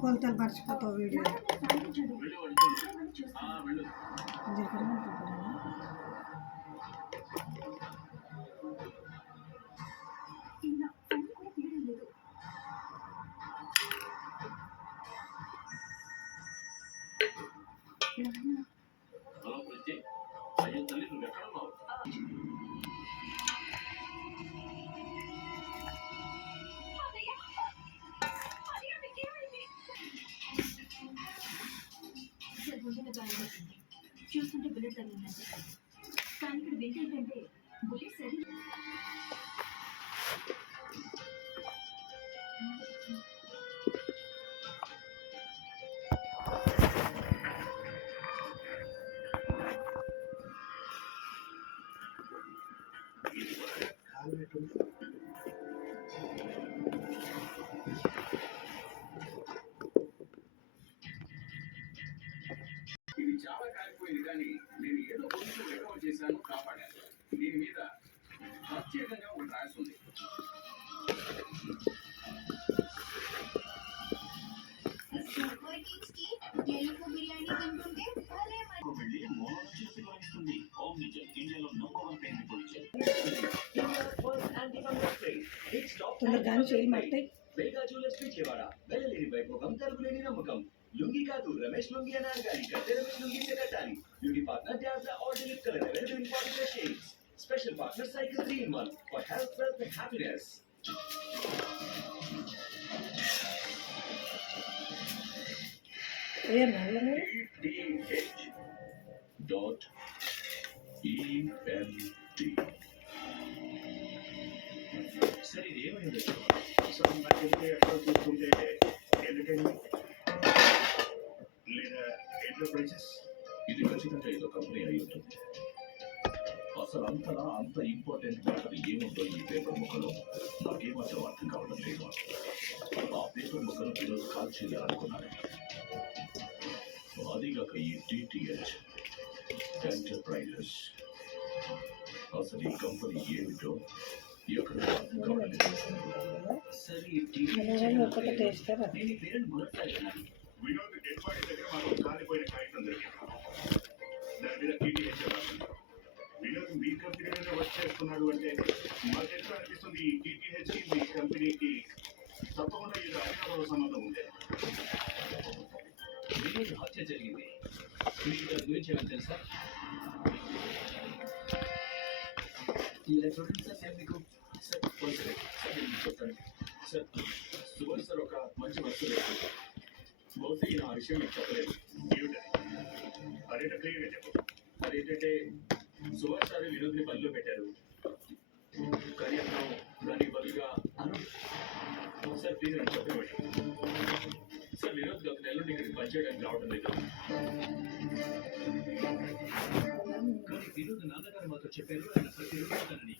కొలతలు మర్చిపోతావు వీడియో చూస్తుంటే బుల్లెట్ తగిలిందంటే కానీ ఇక్కడ వింటే ఏంటంటే బుల్లెట్ సరి ఇది చాలా కాలిపోయింది కానీ నేను ఏదో కొంచెం రికవర్ చేశాను కాపాడాను. దీని మీద ప్రత్యేకంగా ఒక రాసి ఉంది. వెళ్ళి మూలం చేసి లభిస్తుంది. ఇండియాలో నంబర్ 1 పెయింట్ పొజిషన్ తొందరగానే చేయి మట్టాయి. వేగా జ్యువెలర్స్ విజయవాడ. వెళ్ళలేని వైభోగం, తరుగులేని నమ్మకం. లుంగి కాదు రమేష్ లుంగి అని అడగాలి. కట్టే రమేష్ లుంగి కట్టాలి. బ్యూటీ పార్ట్నర్ డాబ్లా ordinary colour available in 44 shades. Special partner cycle 3-in-1 for health, wealth and happiness. సరే ఏమైంది ఎక్కడ చూస్తుంటే ఎంటర్టైన్మెంట్ లేదా ఎంటర్ప్రైజెస్, ఇది ఖచ్చితంగా ఏదో కంపెనీ అయి ఉంటుంది. అసలు అంతలా అంత ఇంపార్టెంట్ మ్యాటర్ ఏముందో ఈ పేపర్ ముక్కలో నాకేమాత్రం అర్థం కావడం లేదు. ఆ పేపర్ ముక్కను ఈరోజు కాల్ చేయాలనుకున్నాను. అదిగాక ఈ డిటిహెచ్ ఎంటర్ప్రైజెస్, అసలు ఈ కంపెనీ ఏమిటో ఎక్కడ అర్థం కావడం లేదు. సరే నేను ఈ పేరును గుర్తుపెట్టాను. వినోద్ డెడ్ బాడీ దగ్గర మాకు కాలిపోయిన కాగితం దొరికింది. దాని మీద టీటీహెచ్ రాసింది. వినోద్ మీ కంపెనీలోనే వర్క్ చేస్తున్నాడు అంటే మాకెట్లా అనిపిస్తుంది ఈ టీటీహెచ్ మీ కంపెనీకి తప్పకుండా ఇది అభినవ సంబంధం ఉంది. వినోద్ హత్య జరిగింది. మీకు దాని గురించి ఏమైనా తెలుసా? ఇలా చూడండి సార్, నేను మీకు చెప్తాను సార్. సుభాష్ సార్ ఒక మంచి వస్తువు లేదు. బహుశా ఈయన ఆ విషయం మీకు చెప్పలేదు. అదేంటో క్లియర్గా చెప్పు. అదేంటంటే సుభాష్ సార్ వినోద్ని పనిలో పెట్టారు, కానీ అతను దానికి బదులుగా సార్ ప్లీజ్ అని చెప్పబట్టి సార్ వినోద్ గత నెల నుండి ఇక్కడికి పనిచేయడానికి రావడం లేదు. కానీ వినోద్ నాన్నగారు మాతో చెప్పారు ఆయన ప్రతిరోజు తనని